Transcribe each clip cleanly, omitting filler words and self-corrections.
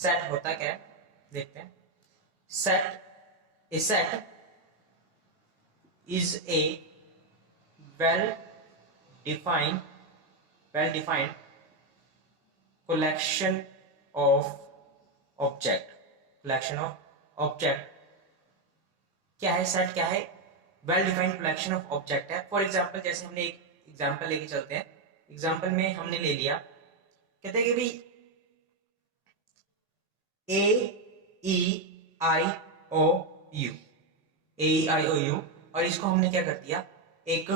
Set होता क्या है देखते हैं। Set is a well defined collection of object। क्या है सेट, क्या है? Well defined collection of object है। फॉर एग्जांपल जैसे हमने एक एग्जांपल लेके चलते हैं। एग्जांपल में हमने ले लिया, कहते हैं कि भाई ए ई आई ओ यू, AEIOU, और इसको हमने क्या कर दिया, एक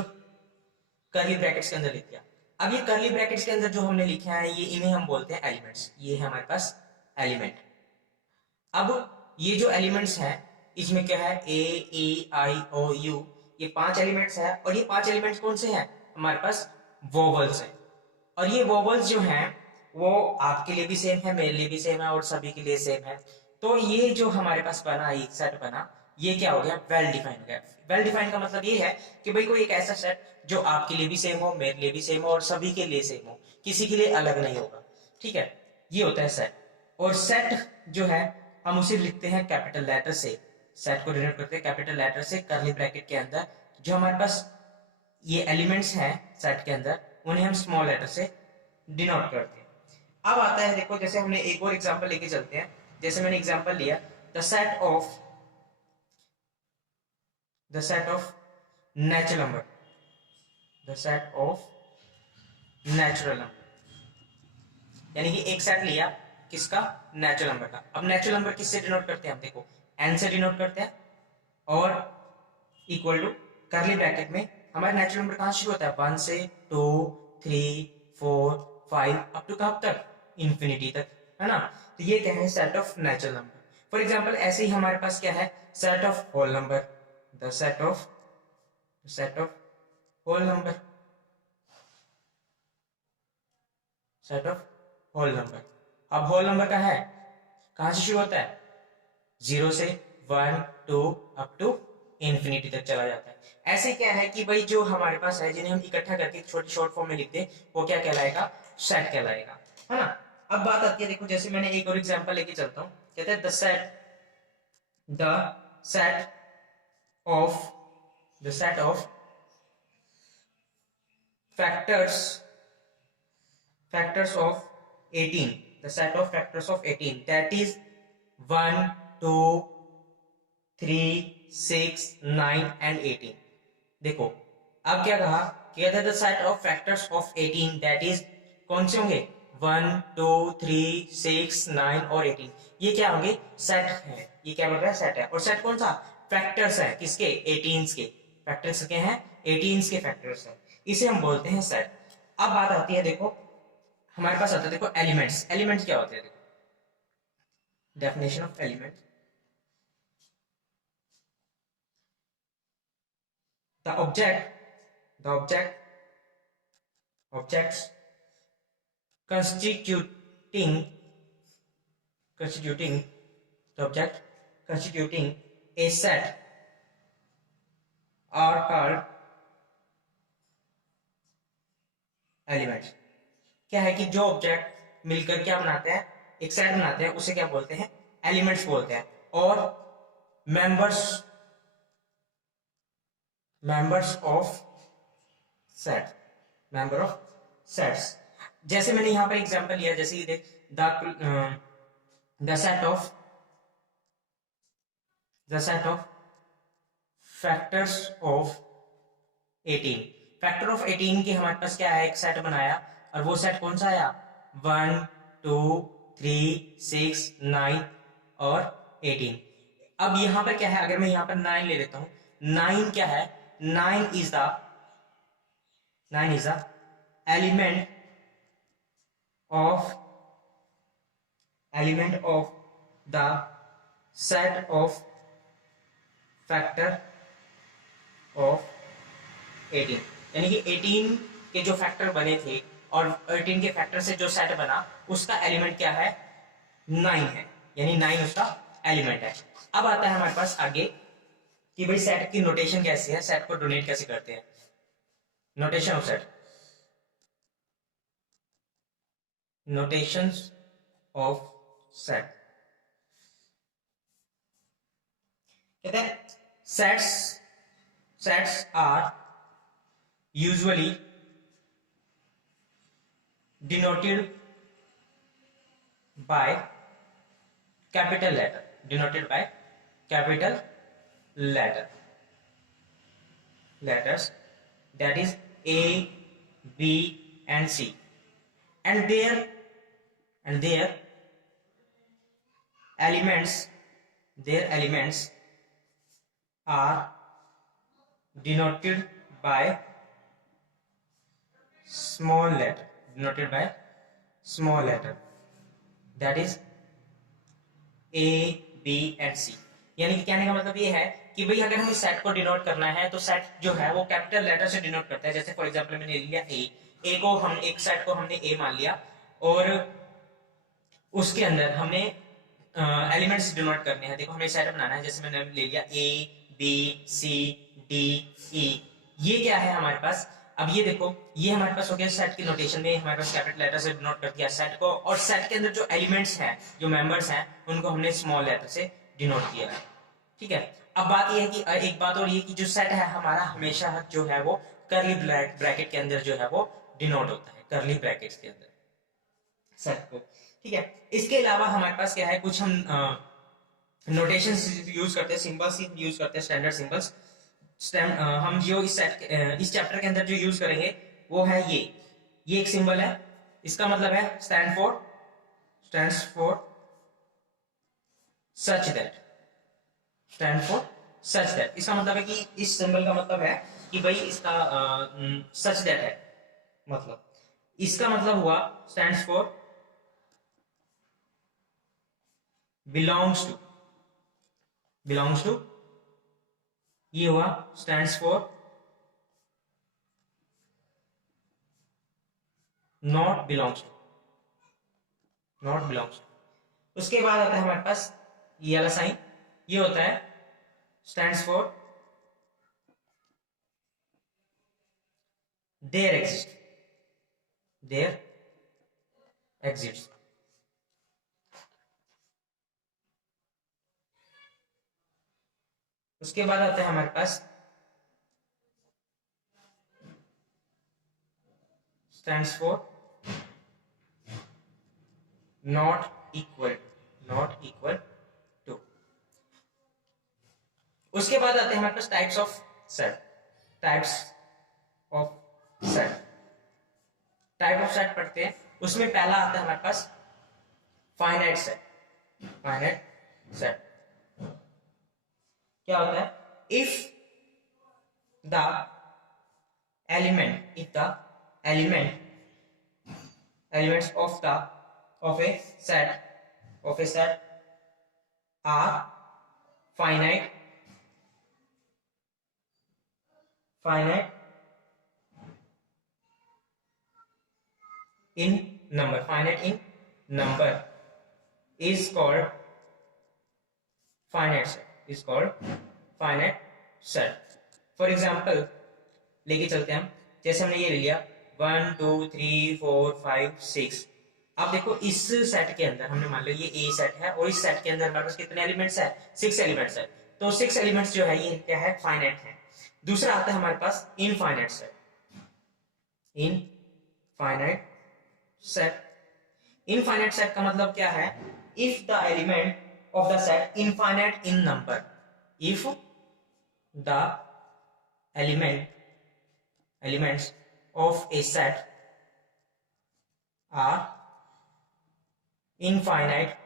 करली ब्रैकेट्स के अंदर लिख दिया। अब ये करली ब्रैकेट्स के अंदर जो हमने लिखा है ये इन्हें हम बोलते हैं एलिमेंट्स। ये है हमारे पास एलिमेंट। अब ये जो एलिमेंट्स हैं इसमें क्या है, AEIOU, ये 5 एलिमेंट्स है। और ये 5 एलिमेंट्स कौन से हैं, हमारे पास वोवल्स हैं। और ये वोवल्स जो हैं वो आपके लिए भी सेम है, मेरे लिए भी सेम है और सभी के लिए सेम है। तो ये जो हमारे पास बना, एक सेट बना, ये क्या हो गया, वेल डिफाइंड हो गया। वेल डिफाइंड का मतलब ये है कि भाई कोई एक ऐसा सेट जो आपके लिए भी सेम हो, मेरे लिए भी सेम हो और सभी के लिए सेम हो, किसी के लिए अलग नहीं होगा। ठीक है, ये होता है सेट। और सेट जो है हम उसे लिखते हैं कैपिटल लेटर से। सेट को डिनोट करते हैं कैपिटल लेटर से करली ब्रैकेट के अंदर। जो हमारे पास ये एलिमेंट्स हैं सेट के अंदर उन्हें हम स्मॉल लेटर से डिनोट करते हैं। अब आता है देखो, जैसे हमने एक और एग्जांपल लेके चलते हैं। जैसे मैंने एग्जांपल लिया, the set of natural number, the set of natural number, यानी कि एक सेट लिया किसका, नेचुरल नंबर का। अब नेचुरल नंबर किससे डिनोट करते हैं हम, देखो n से डिनोट करते हैं और इक्वल टू करली ब्रैकेट में हमारा नेचुरल नंबर कहां शुरू होता है, 1 से 2 3 4 5 अप टू कहां तक, इंफिनिटी तक, है ना। तो ये क्या है, set of natural number. For example ऐसे ही हमारे पास क्या है, set of whole number, the set of whole number, set of whole number. अब होल नंबर का है कहां से शुरू होता है, 0 से 1 2 अप टू इंफिनिटी तक चला जाता है। ऐसे क्या है कि भाई जो हमारे पास है जिन्हें हम इकट्ठा करके छोटी शॉर्ट फॉर्म में लिखते हैं वो क्या कहलाएगा, सेट कहलाएगा, है ना। अब बात आती है, देखो जैसे मैंने एक और एग्जांपल लेके चलता हूं। कहते हैं the set of factors of 18, the set of factors of 18, that is 1 2 3 6 9 and 18। देखो अब क्या कहा, कहते हैं the set of factors of 18 that is, कौन से होंगे, 1 2 3 6 9 और 18। ये क्या होंगे, सेट है। ये क्या बोल रहा है, सेट है। और सेट कौन सा, फैक्टर्स है, किसके, 18 के फैक्टर्स के हैं, 18 के फैक्टर्स है, इसे हम बोलते हैं सेट। अब बात आती है, देखो हमारे पास आता है, देखो एलिमेंट्स। एलिमेंट्स क्या होते हैं, देखो definition of element, the objects constituting a set are called elements. क्या है कि जो ऑब्जेक्ट मिलकर क्या बनाते हैं, एक सेट बनाते हैं, उसे क्या बोलते हैं, एलिमेंट्स बोलते हैं। और members of member of sets, जैसे मैंने यहां पर एग्जांपल लिया, जैसे ये देख, the set of factors of 18, factor of 18 के हमारे पास क्या है, एक सेट बनाया और वो सेट कौन सा आया, 1 2 3 6 9 और 18। अब यहां पर क्या है, अगर मैं यहां पर 9 ले लेता हूं, 9 क्या है, 9 is the element of the set of factor of 18, यानी कि 18 के जो फैक्टर बने थे और 18 के फैक्टर से जो सेट बना उसका एलिमेंट क्या है, 9 है, यानी 9 उसका एलिमेंट है। अब आता है हमारे पास आगे कि भाई सेट की नोटेशन कैसी है, सेट को डोनेट कैसे करते हैं। Notation of set, notations of set. कहते हैं sets are usually denoted by capital letters, that is A, B and C, and their elements are denoted by small letter, that is A, B and C। यानी कि कहने का मतलब ये है कि भाई अगर हमें सेट को डिनोट करना है तो सेट जो है वो कैपिटल लेटर से डिनोट करता है। जैसे फॉर एग्जांपल मैंने लिया ए को हम एक सेट को हमने ए मान लिया और उसके अंदर हमने एलिमेंट्स डिनोट करने हैं। देखो हमें सेट बनाना है, जैसे मैंने ले लिया A B C D E, ये क्या है हमारे पास। अब ये देखो ये हमारे पास हो गया सेट की नोटेशन में, हमारे पास कैपिटल लेटर से डिनोट कर दिया सेट को, और सेट के अंदर जो एलिमेंट्स हैं जो मेंबर्स हैं उनको हमने स्मॉल लेटर से डिनोट किया है। ठीक है, अब बात ये है कि एक बात और ये कि जो सेट है हमारा हमेशा जो है वो कर्ली ब्रैकेट के अंदर जो है वो डिनोट होता है, कर्ली ब्रैकेट्स के अंदर सेट को। ठीक है, इसके अलावा हमारे पास क्या है, कुछ हम नोटेशंस यूज करते हैं, सिंबल्स यूज करते हैं, स्टैंडर्ड सिंबल्स। हम जो इस चैप्टर के अंदर जो यूज करेंगे वो है ये एक सिंबल है, इसका मतलब है स्टैंड्स फॉर सच दैट, इसका मतलब है कि इस सिंबल का मतलब है कि भाई इसका सच दैट है, मतलब इसका मतलब हुआ स्टैंड्स फॉर बिलोंग्स टू, ये हुआ stands for not belongs to. उसके बाद आता है हमारे पास ये वाला साइन, ये होता है स्टैंड्स फॉर देयर एग्जिस्ट। उसके बाद आता है हमारे पास stands for not equal to. उसके बाद आते हैं हमारे पास टाइप्स ऑफ सेट पढ़ते हैं। उसमें पहला आता है हमारे पास फाइनाइट सेट। क्या होता है, if the elements of a set are finite in number is called finite set। For example लेके चलते हैं हम, जैसे हमने ये ले लिया 1 2 3 4 5 6। अब देखो इस सेट के अंदर हमने मान लिया ये ए सेट है और इस सेट के अंदर हमारे पास कितने एलिमेंट्स है, 6 एलिमेंट्स है। तो 6 एलिमेंट्स जो है ये क्या है, फाइनाइट है। दूसरा आता है हमारे पास इनफाइनाइट सेट। इनफाइनाइट सेट का मतलब क्या है, if the element of the set infinite in number, if the elements of a set are infinite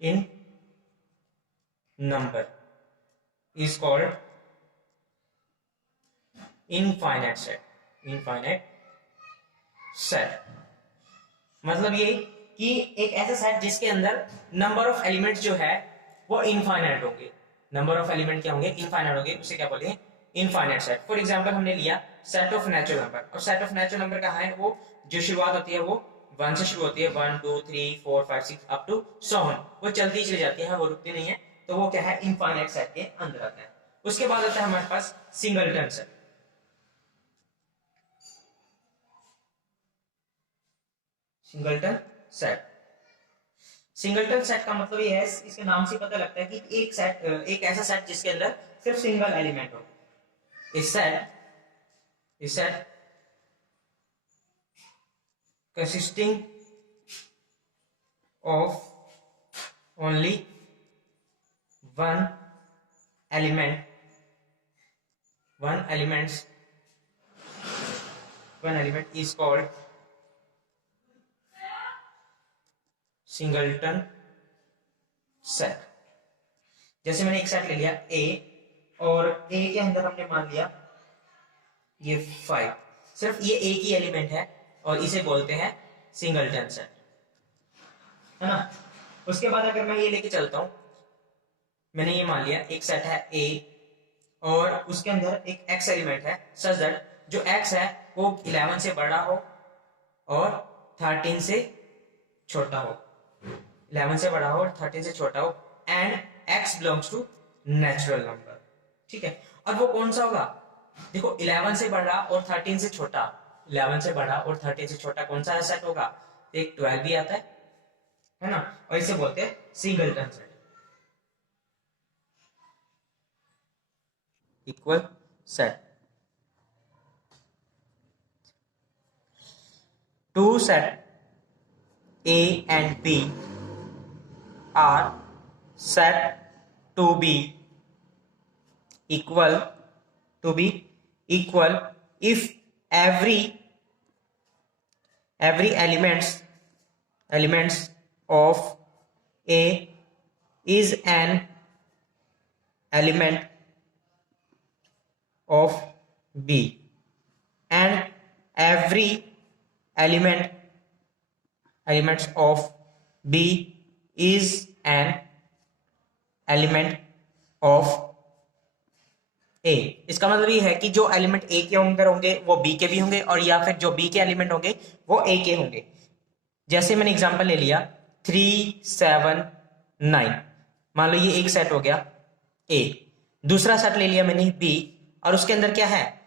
in number is called infinite set। मतलब ये कि एक ऐसा सेट जिसके अंदर नंबर ऑफ एलिमेंट्स जो है वो इनफाइनाइट होंगे, नंबर ऑफ एलिमेंट क्या होंगे, इनफाइनाइट होंगे, उसे क्या बोलेंगे, इनफाइनाइट सेट। फॉर एग्जांपल हमने लिया सेट ऑफ नेचुरल नंबर, और सेट ऑफ नेचुरल नंबर कहाँ है, वो जो शुरुआत होती है वो 1 से शुरू होती है, 1 2 3 4 5 6 अप टू 7, वो चलती चली जाती है, वो रुकती नहीं है, तो वो क्या है, इनफाइनाइट सेट के अंदर आता है। उसके बाद आता है हमारे पास सिंगलटन सेट। सिंगलटन सेट का मतलब ये है, इसके नाम से पता लगता है कि एक ऐसा सेट जिसके अंदर सिर्फ सिंगल एलिमेंट हो। इस set consisting of only one element is called singleton set. जैसे मैंने एक सेट ले लिया A, और A के अंदर हमने मान लिया ये 5, सिर्फ ये एक ही एलिमेंट है और इसे बोलते हैं सिंगलटन सेट, है ना। उसके बाद अगर मैं ये लेके चलता हूं, मैंने ये मान लिया एक सेट है A और उसके अंदर एक X एलिमेंट है, सच दैट जो X है वो 11 से बड़ा हो और 13 से छोटा हो, 11 से बड़ा हो और 13 से छोटा हो, and X belongs to natural number. ठीक है, अब वो कौन सा होगा, देखो 11 से बड़ा और 13 से छोटा, 11 से बड़ा और 13 से छोटा कौन सा सेट होगा, एक 12 भी आता है ना, और इसे बोलते हैं singleton set. Equal set, two set A and B are said to be equal if every elements of A is an element of B and every elements of B is an element of A। इसका मतलब ये है कि जो element A के अंदर होंगे वो B के भी होंगे, और या फिर जो B के एलिमेंट होंगे वो A के होंगे। जैसे मैंने एग्जांपल ले लिया 3 7 9, मान लो ये एक सेट हो गया A, दूसरा सेट ले लिया मैंने B और उसके अंदर क्या है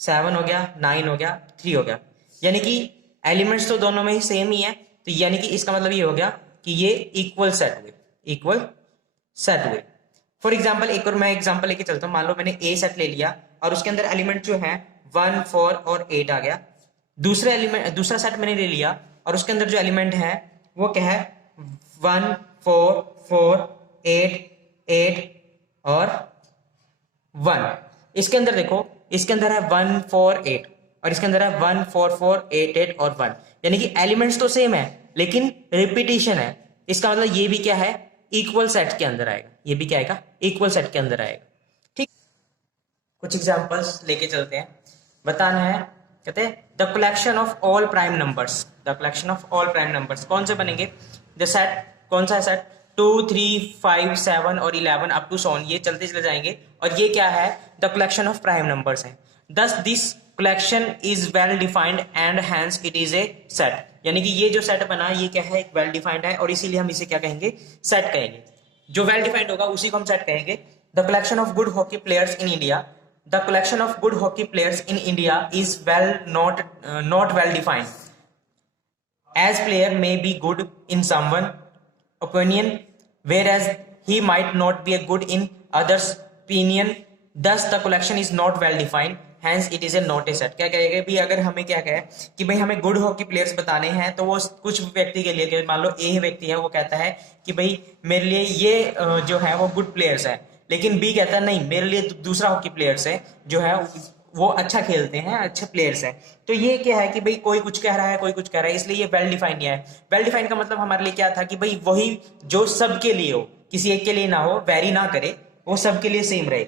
7 हो गया, 9 हो गया, 3 हो गया, यानी कि एलिमेंट्स तो दोनों में ही सेम ही है, तो यानी कि इसका मतलब ये हो गया कि ये इक्वल सेट हुए। फॉर एग्जाम्पल एक और मैं एग्जाम्पल लेके चलता हूँ, मान लो मैंने ए सेट ले लिया और उसके अंदर एलिमेंट जो है 1 4 और 8 आ गया। दूसरा सेट मैंने ले लिया और उसके अंदर जो एलिमेंट है वो क्या है 1 4 4 8 8 और 1। इसके अंदर देखो, इसके अंदर है 1 4 8 और इसके अंदर है 1 4 4 8 8 और 1, यानी कि एलिमेंट्स तो सेम है लेकिन रिपीटिशन है। इसका मतलब ये भी क्या है इक्वल सेट के अंदर आएगा, ये भी क्या आएगा इक्वल सेट के अंदर आएगा। ठीक, कुछ एग्जांपल्स लेके चलते हैं। बताना है, कहते हैं the collection of all prime numbers, the collection of all prime numbers कौन से बनेंगे, द सेट कौन सा है सेट 2 3 5 7 और 11 अप टू सॉन, ये चलते चले जाएंगे और ये क्या है the collection of prime numbers है। Thus this collection is well defined and hence it is a set, यानी कि ये जो सेट बना ये क्या है एक वेल डिफाइंड है और इसीलिए हम इसे क्या कहेंगे सेट कहेंगे। जो वेल डिफाइंड होगा उसी को हम सेट कहेंगे। The collection of good hockey players in India, the collection of good hockey players in India is well not well defined as player may be good in someone opinion whereas he might not be a good in others opinion, thus the collection is not well defined hence it is a not a set। क्या कहेगा भी, अगर हमें क्या कहे कि भाई हमें गुड हॉकी प्लेयर्स बताने हैं तो वो कुछ व्यक्ति के लिए, मान लो ए व्यक्ति है वो कहता है कि भाई मेरे लिए ये जो है वो गुड प्लेयर्स है, लेकिन बी कहता है नहीं मेरे लिए दूसरा हॉकी प्लेयर्स है जो है वो अच्छा खेलते हैं, अच्छे प्लेयर्स हैं। तो ये क्या है कि भाई कोई कुछ कह रहा है कोई कुछ कह रहा है, इसलिए ये वेल डिफाइंड है। वेल डिफाइंड का मतलब हमारे लिए क्या था कि भाई वही जो सबके लिए हो, किसी एक के लिए ना हो, वेरी ना करे, वो सबके लिए सेम रहे।